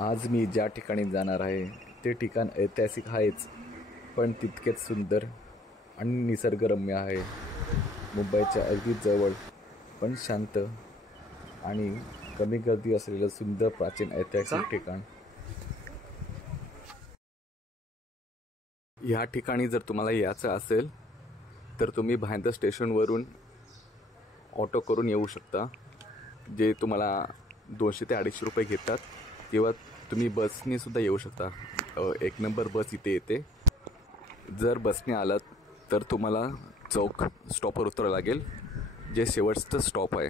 आज मी ज्या ठिकाणी जाणार आहे ते ठिकाण ऐतिहासिक आहेच, पण तितकेच सुंदर आणि निसर्गरम्य आहे. मुंबईच्या अगदी जवळ पण शांत आणि कमी गर्दी असलेलं सुंदर प्राचीन ऐतिहासिक ठिकाण. या ठिकाणी जर तुम्हाला यायचं असेल तर तुम्ही भायंदर स्टेशनवरून ऑटो करून येऊ शकता, जे तुम्हाला 200 ते 250 रुपये घेतात, किंवा तुम्ही बसने सुद्धा येऊ शकता. 1 नंबर बस इथे येते. जर बसने आलात तर तुम्हाला चौक स्टॉपवर उतरावं लागेल, जे शेवटचं स्टॉप आहे.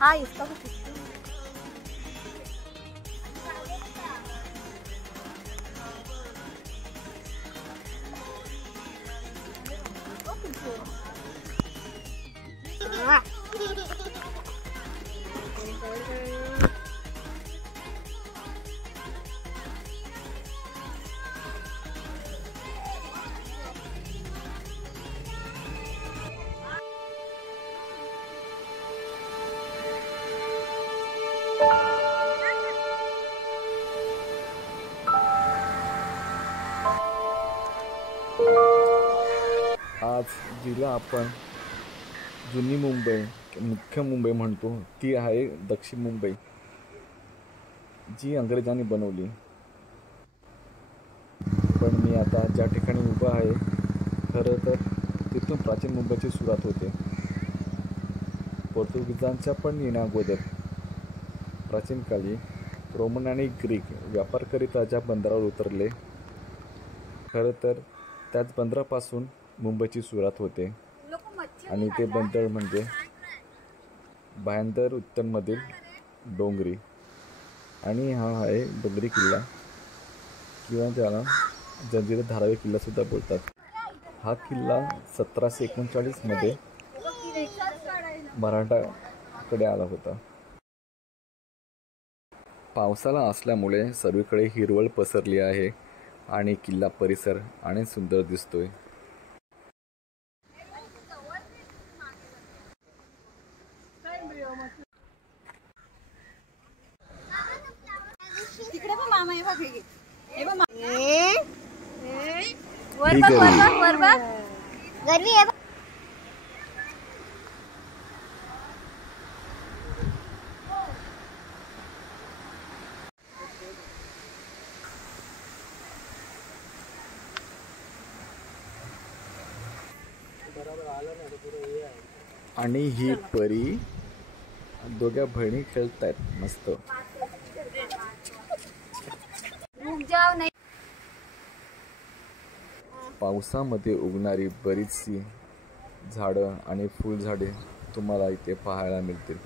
हाँ इसका आज जिला आपण जुनी मुंबई, मुख्य मुंबई म्हणतो, ती आहे दक्षिण मुंबई, जी अंग्रेजांनी बनवली. पण मी आता ज्या ठिकाणी उभा आहे, खरं तर तिथून प्राचीन मुंबईची सुरुवात होते. पोर्तुगीजांच्या पण येण्याअगोदर प्राचीन काळी रोमन आणि ग्रीक व्यापारकरिता ज्या बंदरावर उतरले, खरं तर त्याच बंदरापासून मुंबईची सुरुवात होते. आणि ते बंदर म्हणजे भायंदर उत्तरमधील डोंगरी. आणि हा आहे डोंगरी किल्ला, किंवा त्याला जंजिरा धारावी किल्लासुद्धा बोलतात. हा किल्ला 1739 मध्ये मराठाकडे आला होता. पावसाळा असल्यामुळे सर्वीकडे हिरवळ पसरली आहे आणि किल्ला परिसर आणि सुंदर दिसतोय. आणि ही परी दोघ्या बहिणी खेळतायत मस्त. पावसामध्ये उगणारी बरीचशी झाडं आणि फुलझाडे तुम्हाला इथे पाहायला मिळतील.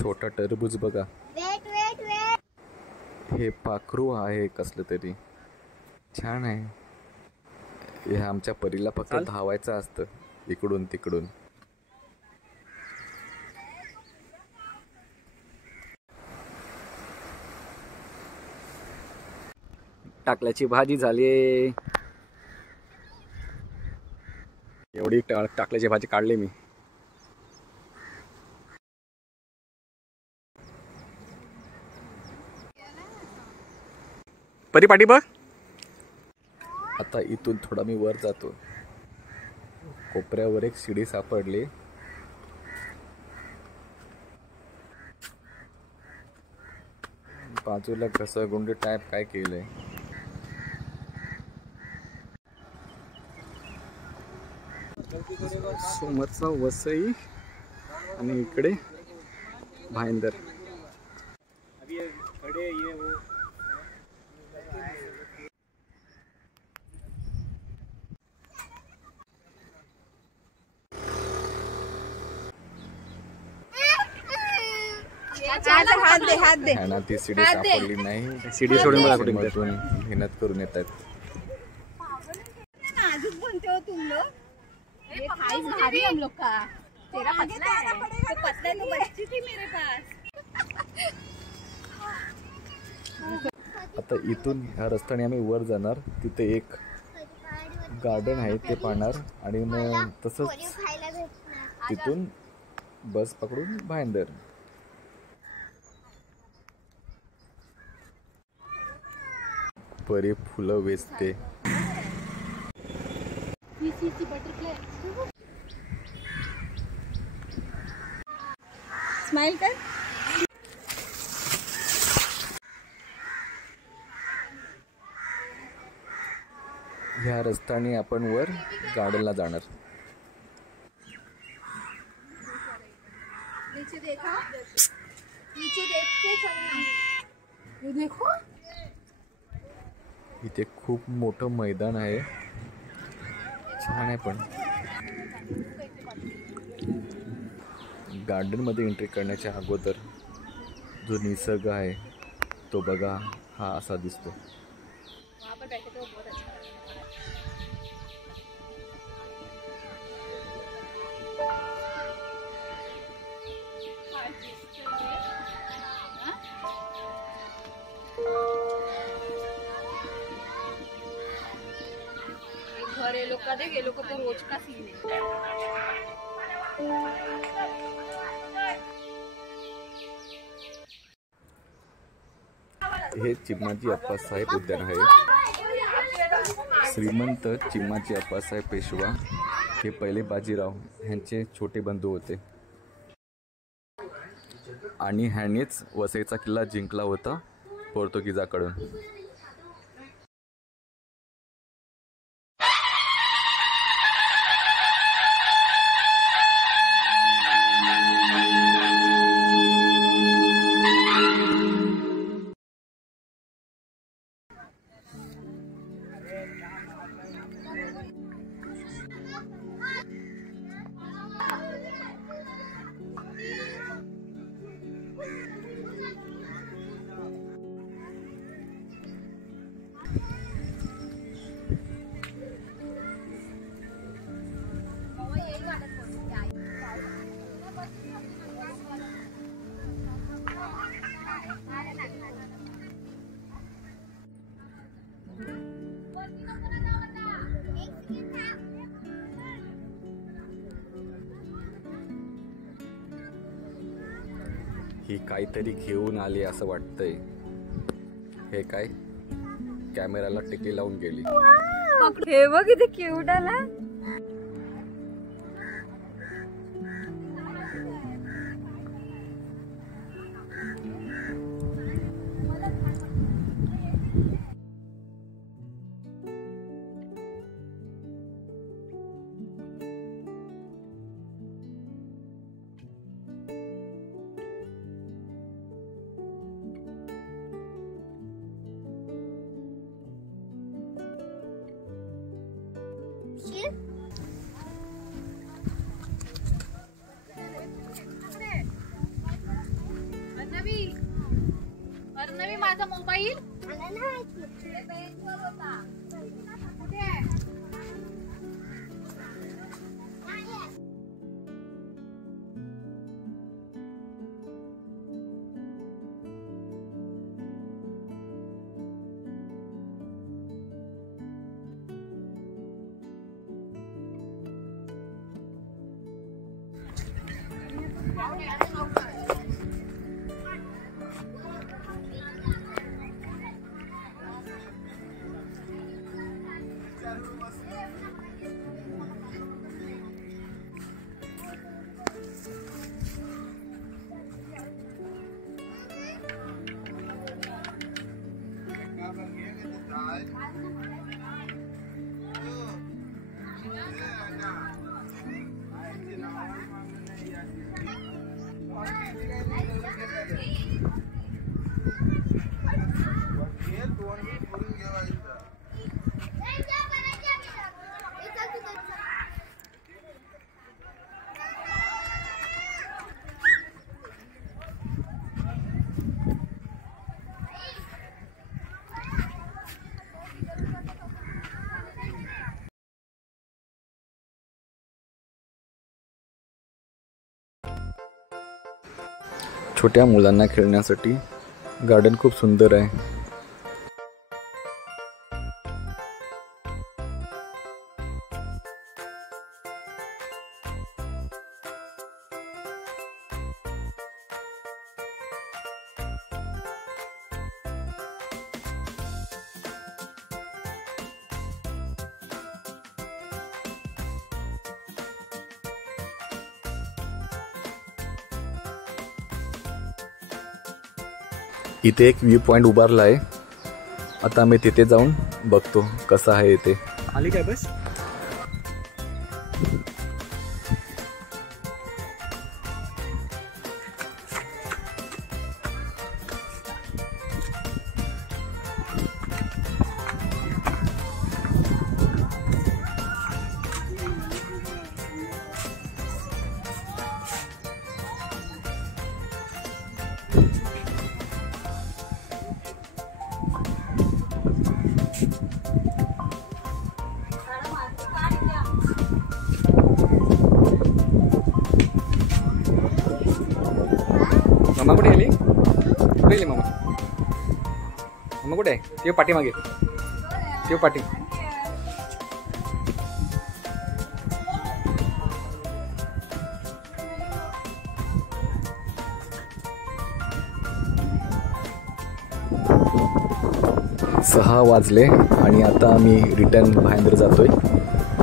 छोटा टरबूज बघा. हे पाखरू आहे कसलं तरी, छान आहे. हे आमच्या परीला फक्त धावायचं असतं इकडून तिकडून. टाकल्याची भाजी झाली. एवढी टाकल्याची भाजी काढली मी. परिपाटी बघ. आता इथून थोडा मी वर जातो. कोपऱ्यावर एक शिडी सापडली. बाजूला घसरगुंडी टाईप काय केलंय. समोरचा वसई आणि इकडे भाईंदर. ह्यांना ती सीडी सापडली नाही. सीडी सोडून मला कुठे मेहनत करून येत आहेत. नाजुक बनते हो तुम लोग. ये थाइस भारी हम लोग का. तेरा पतला है. तो पतला है तो बच्ची थी मेरे पास. आता इथून ह्या रस्त्याने आम्ही वर जाणार. तिथे एक गार्डन आहे ते पाहणार आणि मग तसंच तिथून बस पकडून भाईंदर. परी फुलं वेचते. स्माइल कर. ह्या रस्त्याने आपण वर गार्डनला जाणार. नीचे देखो. नीचे देख के चलना. ये देखो. इथे खूप मोठं मैदान आहे. छान आहे. पण गार्डन मध्ये एंट्री करण्याच्या अगोदर जो निसर्ग आहे तो बघा. हा असा दिसतो. घर ये लोग का देख. ये लोग को तो रोज का सीन है. हे चिमाजी अप्पासाहेब उद्यान आहे. श्रीमंत चिमाजी अप्पासाहेब पेशवा हे पहिले बाजीराव ह्यांचे छोटे बंधू होते आणि ह्यांनीच वसईचा किल्ला जिंकला होता पोर्तुगीजाकडून. ही काहीतरी घेऊन आली असं वाटतंय. हे काय कॅमेराला टिकली लावून गेली. हे बघ किती क्यूट आला. अर्णवी माझा मोबाईल छोट्या मुलांना खेळण्यासाठी गार्डन खूप सुंदर आहे. इथे एक व्ह्यू पॉइंट उभारला आहे. आता मी तिथे जाऊन बघतो कसं आहे इथे. आली काय बस? मामा कुठे गेली? कुठे गेली मामा? मामा कुठे आहे? ते पाठीमागे, ते पाठी. सहा वाजले आणि आता आम्ही रिटर्न भायंदर जातोय.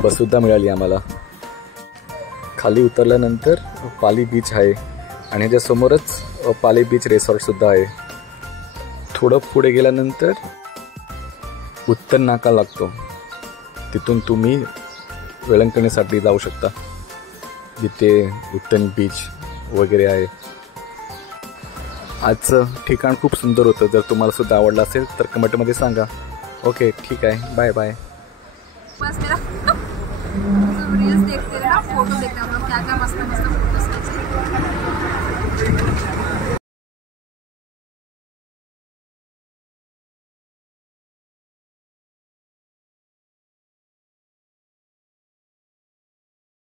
बससुद्धा मिळाली आम्हाला. खाली उतरल्यानंतर पाली बीच आहे आणि ह्याच्या समोरच पाली बीच रिसॉर्टसुद्धा आहे. थोडं पुढे गेल्यानंतर उत्तन नाका लागतो. तिथून तुम्ही वेळंकणीसाठी जाऊ शकता, जिथे उत्तन बीच वगैरे आहे. आजचं ठिकाण खूप सुंदर होतं. जर तुम्हाला सुद्धा आवडलं असेल तर कमेंटमध्ये सांगा. ओके, ठीक आहे. Bye bye. बस मेरा रील्स देखते रहे ना, फोटो देखते हम लोग क्या क्या मस्त मस्त फोटोज खींचे.